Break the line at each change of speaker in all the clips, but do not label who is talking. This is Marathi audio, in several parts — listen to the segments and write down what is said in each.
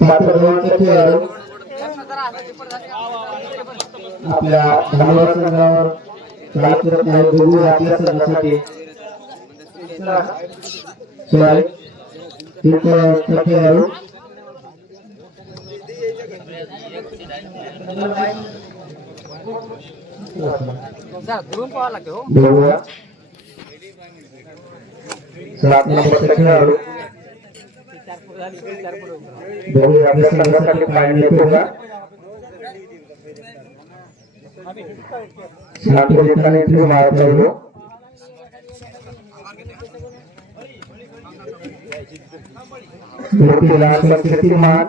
पात्रवांचे खेळाडू आपल्या धानोरा संघावर काम करत नाही बघू आपल्या संघासाठी शिवाय एक खेळाडू बघूया सात नंबरचा खेळाडू बघूया आपल्या संघासाठी पाणी येतो का नागपूर येताना इथे मारत राहिलो मोठीला किती मान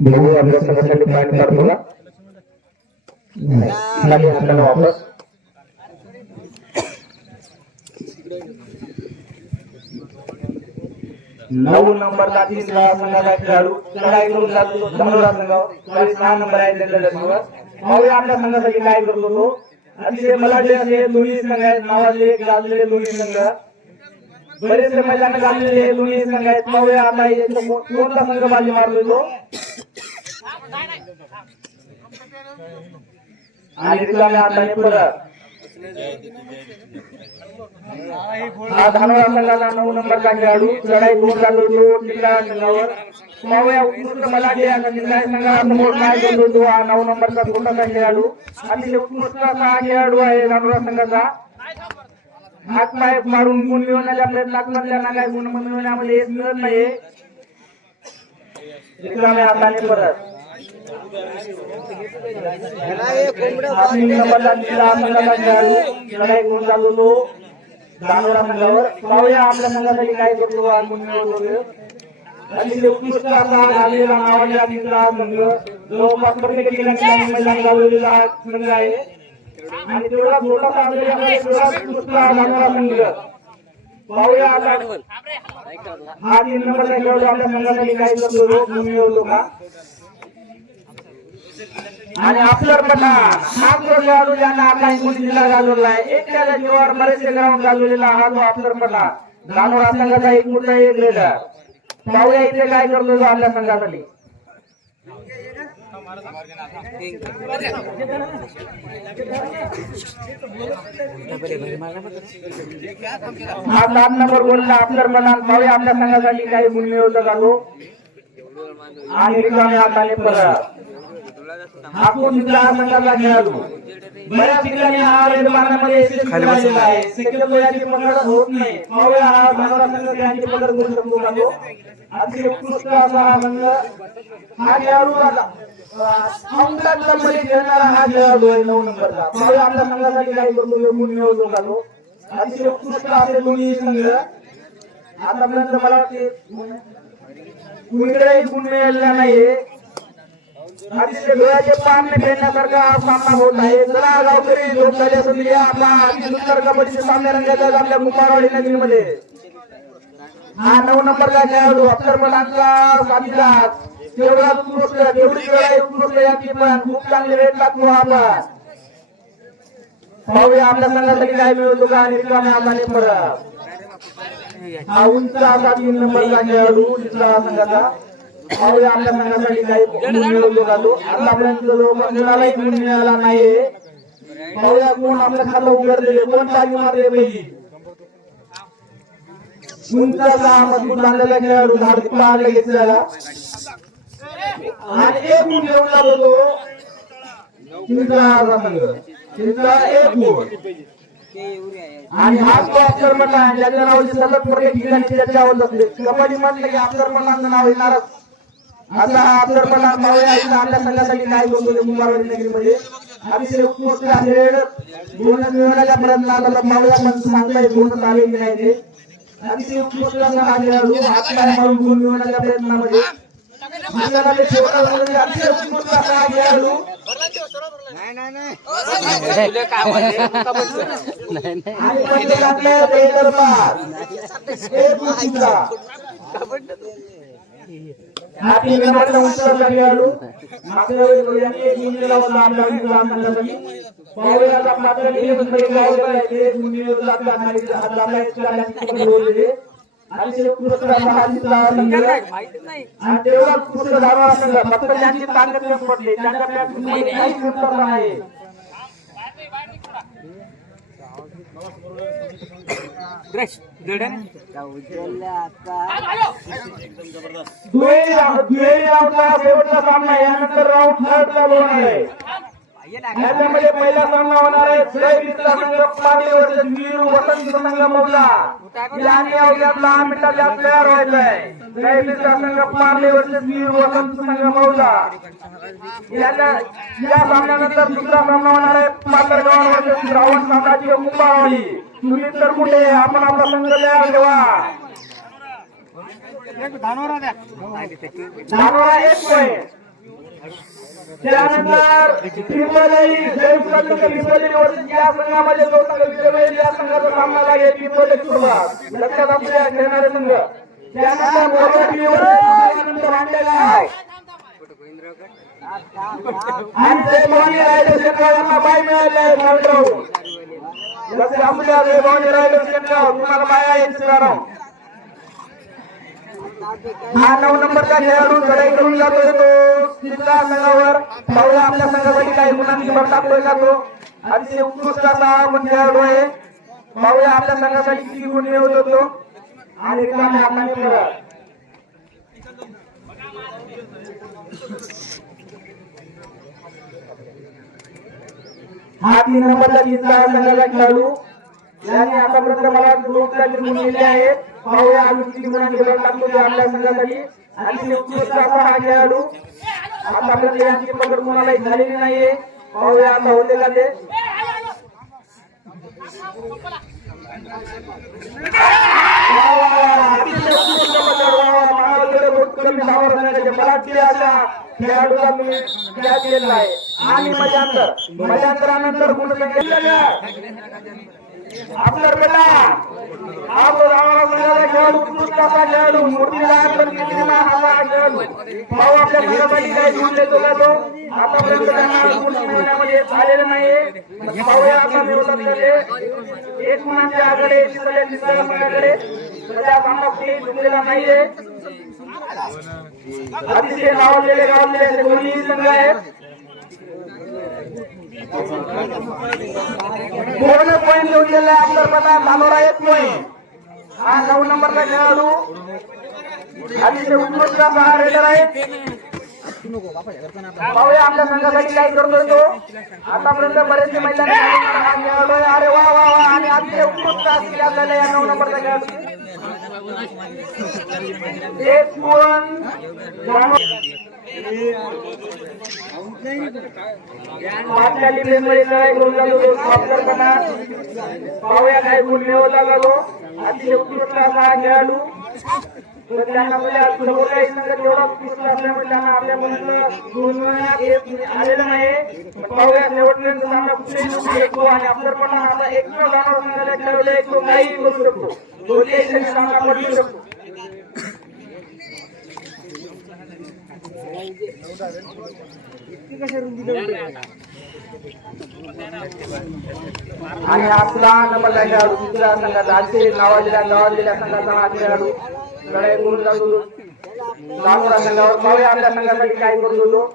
बघू आपल्या संघासाठी पाणी काढतो का नाही. वापस
नऊ नंबरला तिसरा संघाचा खेळाडू लढाई करून जातो धनुरा संघावर सहा नंबर आहे त्यांच्या लक्ष्मीवर पाहूया आपल्या संघासाठी काय करतो तो. अतिशय मलाटे असे दोन्ही संघ आहेत. नावाचे गाजलेले दोन्ही संघ. बरेचसे मैदान गाजलेले हे दोन्ही संघ आहेत. पाहूया आता कोणता संघ बाजी मारतोय तो? आणि रिकाम्या हाताने परत हा धानोरा आपल्याला नऊ नंबरचा खेळाडू? लढाई दोन झालो तो टिकला संघावर पाहूया उत्कृष्ट मलाठी आणि निर्णय संघासमोर काय करतो तो हा नऊ नंबरचा छोटासा खेळाडू. अतिशय उत्कृष्ट असा हा खेळाडू आहे धानोरा संघाचा. हात एक मारून गुण मिळवण्याच्या प्रयत्नात पण काय गुण मिळवण्यामध्ये येत मिळत नाही रिकाम्या हाताने परत. हा तीन नंबरचा संघाचा खेळाडू. लढाई करून जातो धानोरा संघावर पाहूया आपल्या संघासाठी काय करतो अतिशय उत्कृष्ट असा झालेला तिसरा संघ जवळपास प्रत्येक ठिकाणी मैदान संघ आहे. आणि तेवढा छोटासा तेवढा उत्कृष्ट धानोरा संघ पाहूया आता. हा तीन नंबरचा खेळाडू आपल्या संघासाठी काय करतो तो? होतो का? आणि आपलं पण नागपूरला जो खेळाडू मुलीला आपला जिल्हा गाजवला आहे एक त्याला जीवावर बरेचसे ग्राउंड गाजवलेला हा जो आपला पण धानोरा संघाचा एक मुद्दा एक लेडर पाहूया इथे काय करतो जो आपल्या संघासाठी. हा सात नंबर बोलला आपल्या मनात पाहूया आपल्या संघासाठी काही गुण मिळवतो का तो आणि रिकामे हाताने परत. आपण संघाचा खेळाडू. बऱ्याच ठिकाणी हा मारण्यामध्ये यशस्वी झालेला आहे. शक्यतो याची पकड होत नाही. पाहूया हा धानोरा संघ पकड करू शकतो का तो? अतिशय उत्कृष्ट असा हा संघ. हा खेळाडू मध्ये खेळणारा हा खेळाडू आहे नऊ नंबरचा. पाहूया आपल्या संघासाठी काही करतो गुण मिळवतो का तो? अतिशय उत्कृष्ट असे दोन्ही संघ. आतापर्यंत मला वाटते कुणीकडेही गुण मिळालेला नाहीये. अतिशय डोळ्याचे पान खेळण्यासारखा हा सामना होत आहे. चला गावकरी झोप झाली असून या आपला अतिसुंदर कबड्डीचे सामने रंगायचा आहेत आपल्या कुंभारवाडी नगरीमध्ये. हा नऊ नंबरचा खेळाडू? अख्तर मनांचा साथीदार तेवढा उत्कृष्ट तेवढी वेळा उत्कृष्ट याची पण. खूप चांगली रेट लागतो आपण पाहूया आपल्या संघासाठी काय मिळतो का आणि रिकाम्या हाताने परत. हा उंच असा तीन नंबरचा खेळाडू तिसरा संघाचा. पाहूया आपल्या संघासाठी काही गुण आतापर्यंत कोणालाही गुण मिळाला नाही पाहूया कोण आपलं खातं उघडलेले कोण टाकी मारले पहिली? उंचाचा मजबूत खेळाडू घेतलेला आणि एक गुण घेऊन जातो तो चिंचा चिंचा एक गुण. आणि हाच जो अक्षर म्हणला ज्याच्या नावाची सतत प्रत्येक ठिकाणी चर्चा होत असते कबड्डी म्हटलं की अक्षर मल्लांचं नाव येणारच. आता हा इथं आपल्या संघासाठी काय बोलतो कुमारवाडी नगरीमध्ये? अतिशय उत्कृष्ट आहे दोन मिळवण्याच्या प्रयत्नात आता पाहूया पण सांगता येत दोन आले की नाही. ते अतिशय उत्कृष्ट असा हा खेळाडू मारून गुण मिळवण्याच्या प्रयत्नामध्ये अतिशय उत्कृष्ट असा हा खेळाडू आणि पहिले टाकले ते दरबार एक दुहेरी शेवटचा सामना यानंतर राऊंड थर्ड चालू आहे. याच्यामध्ये पहिला सामना होणार आहे जय मित्र संघ पार्ले वर्सेस वीरू वसंत संघ मौला यांनी अवघ्या दहा मिनिटात यात तयार व्हायचं आहे. जय मित्र संघ पार्ले वर्सेस वीरू वसंत संघ मौला याच्या या सामन्यानंतर दुसरा सामना होणार आहे. पातळगाव वर्सेस श्रावण साताची कुंभावाडी तुम्ही तर कुठे आपण आपला संघ तयार ठेवा. धानोरा एक पॉईंट त्यानंतर पिंपरी जयप्रसन्न पिंपरी या संघामध्ये जो संघ विजय होईल या संघाचा सामना लागेल पिंपरी सुरुवात. लक्षात आपल्या खेळणारे संघ. त्यानंतर मोरपी आणलेला आहे. आणि जय राहिले शेतकऱ्यांना बाय मिळाले आहे थर्ड आपल्या जय भवानी राहिले शेतकऱ्या तुम्हाला बाय आहे शेतकऱ्या हा नऊ नंबरचा खेळाडू चढाई करून जातोय तो. तिसऱ्या संघावर पाहूया आपल्या संघासाठी काही गुणांची भर टाकतोय जातो. अतिशय उत्कृष्ट असा आपण खेळाडू आहे. पाहूया आपल्या संघासाठी किती गुण मिळवत होतो आणि रिकामे हाताने हा तीन नंबरचा तिसरा संघाचा खेळाडू. याने आतापर्यंत मला दोन गुण मिळले आहेत. पाहूया आम्ही किती गुणांची आपल्या संघासाठी. आणि उत्कृष्ट असा हा खेळाडू आतापर्यंत यांची पकड कोणालाही झालेली नाहीये. पाहूया आता होते ते? खेळाडूला तुम्ही खेळात केलेला आहे आणि मजांतर. मजांतरानंतर गुणसंख्या आपला बेटा. आपला गावाला संघाचा खेळाडू उत्कृष्ट खेळाडू मूर्तीला खेळाडू भाऊ आपल्या संघासाठी देतो का तो? आतापर्यंत त्यांना झालेलं नाही आता एक तिसऱ्या तिसऱ्या सध्या नाहीये. अतिशय नावाजलेले गावलेले असे दोन्ही संघ आहेत. पूर्ण पॉईंट घेऊन गेला अंतर्गता मानोरा येत नाही हा नऊ नंबरचा खेळाडू. अतिशय उत्कृष्ट हा रेडर आहे. पाहूया आपल्या संघासाठी काय करतोय तो. आतापर्यंत बरेचसे महिला खेळाडू आहे. अरे वा वा वा. आणि अतिशय उत्कृष्ट असतील आपल्याला या नऊ नंबरचा खेळाडू. एक पॉईंट आपल्या टीममध्ये लढाई करून जातो तो stop करताना. पाहूया काय गुण मिळवला अतिशय उत्कृष्ट असा खेळाडू. त्यांना म्हणजे उत्कृष्ट असल्यामुळे त्यांना आपल्या मुलांना गुण मिळवण्यात आलेलं नाही. पाहूया शेवटपर्यंत सामना कुठेही शकतो आणि अफसरपणा आता एक जाणार संघाला खेळवला आहे तो काही करू शकतो. दोन्ही सामना बदलू शकतो. आणि आपला नंबरला खेळाडू दुसऱ्या संघात आजचे नावाजलेल्या गावाजलेल्या संघाचा हा खेळाडू. लढाई करून जातो संघावर पाहूया आपल्या संघासाठी काय करतो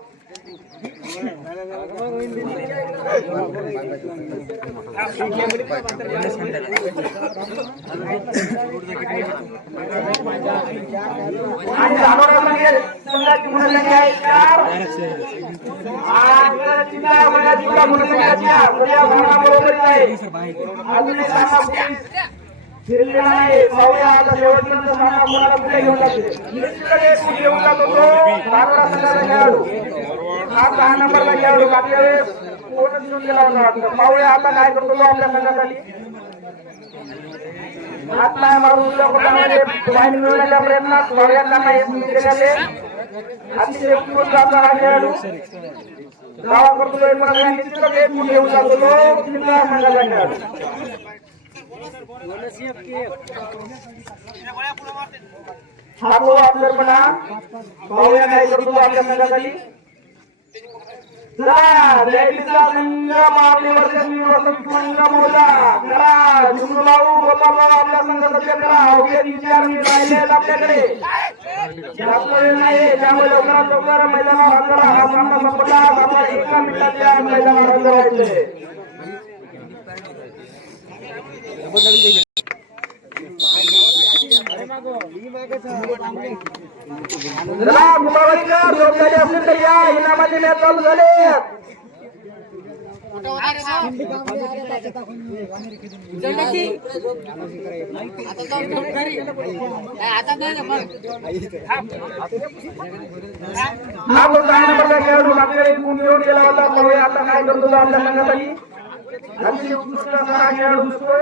तो नाही आता शेवटपर्यंत सामना कोणाला कुठे घेऊन घेऊन जातो तो खेळाडू हा सहा नंबरचा खेळाडू मागच्या वेळेस कोणच घेऊन गेला होता वाटतं. पाहूया आता काय करतो तो आपल्या संघासाठी हात नाही मारून उजव्या कोटामध्ये वाहिनी मिळवण्याच्या प्रयत्नात पाहूया त्यांना यश केल्याने अतिशय उत्कृष्ट असा हा खेळाडू दावा करतोय पण या निश्चितच एक गुण घेऊन जातो तो तिसरा संघाचा खेळाडू हा तो आपल्यापणा पाहूया काय करतो तो आपल्या संघासाठी चला जयतीचा संगम मारली वर्षी वसंत संघ मोजा करा आपल्या संघाचा करा अवघे तीन राहिले आपल्याकडे जास्त वेळ नाही त्यामुळे लवकरात लवकर मैदानावर हजर हा सामना संपला आपण एका मैदानावर हजर व्हायचे चला मुंबईकर झोप झाली तर या इनामाचे मॅच चालू झाले हा दहा नंबरचा खेळाडू येऊन गेला होता पाहूया आता काय करतो आपल्या संघासाठी खेळाडू दिसतोय.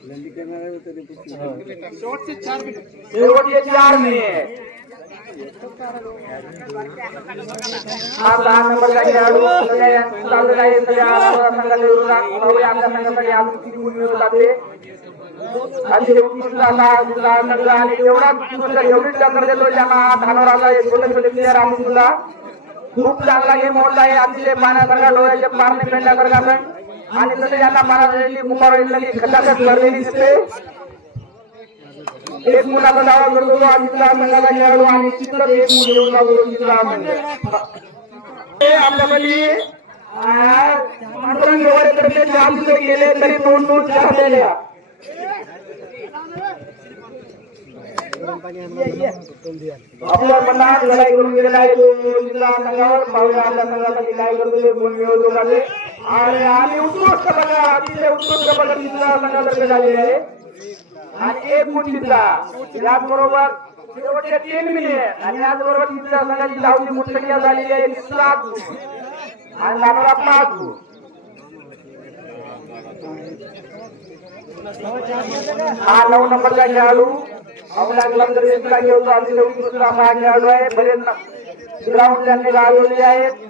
हा आहे शेवटचे चार मिनिट. हा दहा खेळाडू सगळ्या चाललेला आहे सगळ्या संघाच्या विरोधात पाहूया आपल्या संघासाठी अजून किती गुण मिळवतात ते उत्कृष्ट असा आणि एवढा उत्कृष्ट एवढीच टक्कर देतो ज्यांना धानोराचा एक छोटे छोटे प्लेअर आणून सुद्धा खूप चांगला गेम होत आहे अतिशय पाण्यासारखा डोळ्याच्या पारणे खेळण्यासारखा आणि तसे ज्यांना महाराजांची कुंभारवाडी खड्डाखत भरलेली दिसते. एक मुलाचा दावा करतो आणि अजितला संघाचा खेळाडू आणि चित्र एक मुल येऊन लागतो चित्र आपल्यासाठी गेले तरी दोन दोन चार दिल्या आपला लढाई करून गेलेला आहे तो चित्रा संघावर आपल्या संघासाठी काय करतो ते मिळवतो आणि आम्ही उत्कृष्ट बघा अतिशय उत्कृष्ट पद्धतीचा संघातर्फे झालेले आहे आणि एक गुण याचबरोबर शेवटच्या तीन मिनिट आणि याचबरोबर तिसऱ्या संघाची धावची मुठ्ठिया झालेली आहे चित्रा आणि लागला पाच हा नऊ नंबरचा खेळाडू. आपला ग्लंदर घेऊन अतिशय उत्कृष्ट असा हा खेळाडू आहे. बरेच ग्राउंड त्यांनी गाजवले आहेत.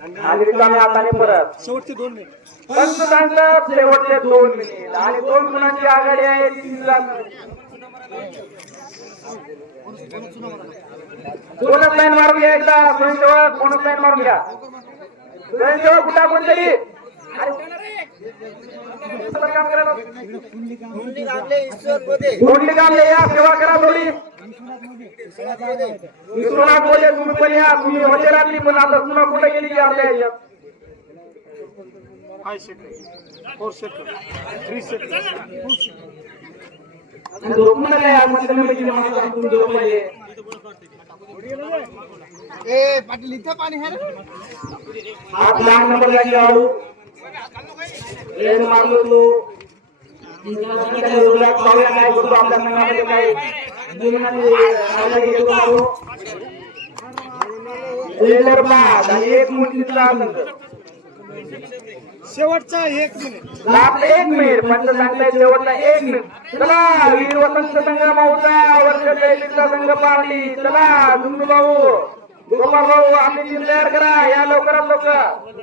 आणि रिकामे हाताने परत.
शेवटचे दोन मिनिट
पंच सांगतात शेवटचे दोन मिनिट आणि दोन गुणांची आघाडी आहे तीन कोणच लाईन मारून घ्या एकदा? स्वयंसेवक कोणच लाईन मारून घ्या स्वयंसेवक कुठला कोणतरी? अरे, काम करायला कोणली काम या? सेवा करा थोडी. विश्वनाथ बोले तुम्ही पण या तुम्ही होते रात्री पण आता पुन्हा कुठे गेली की आपल्या ह्याच्यात
five second four second three second two second
आणि झोपून नका यारमध्ये मध्ये किती माणसं आहेत, तुम्ही झोपलेले.
ए पाटील इथं पाणी आहे
हा लहान नंबरचा खेळाडू रेड मारलो तो पाहूया काय करतो आपल्या संघामध्ये काय? एक
शेवटचा एक मिनिट
लाभ एक मिनिट पंच सांगताय शेवटचा एक मिनिट चला वीर वसंत संघ माऊचा वर्ष जयतीचा संघ पारली चला झुंडू भाऊ गोपाळ भाऊ आम्ही टीम तयार करा. या लवकरात लवकर.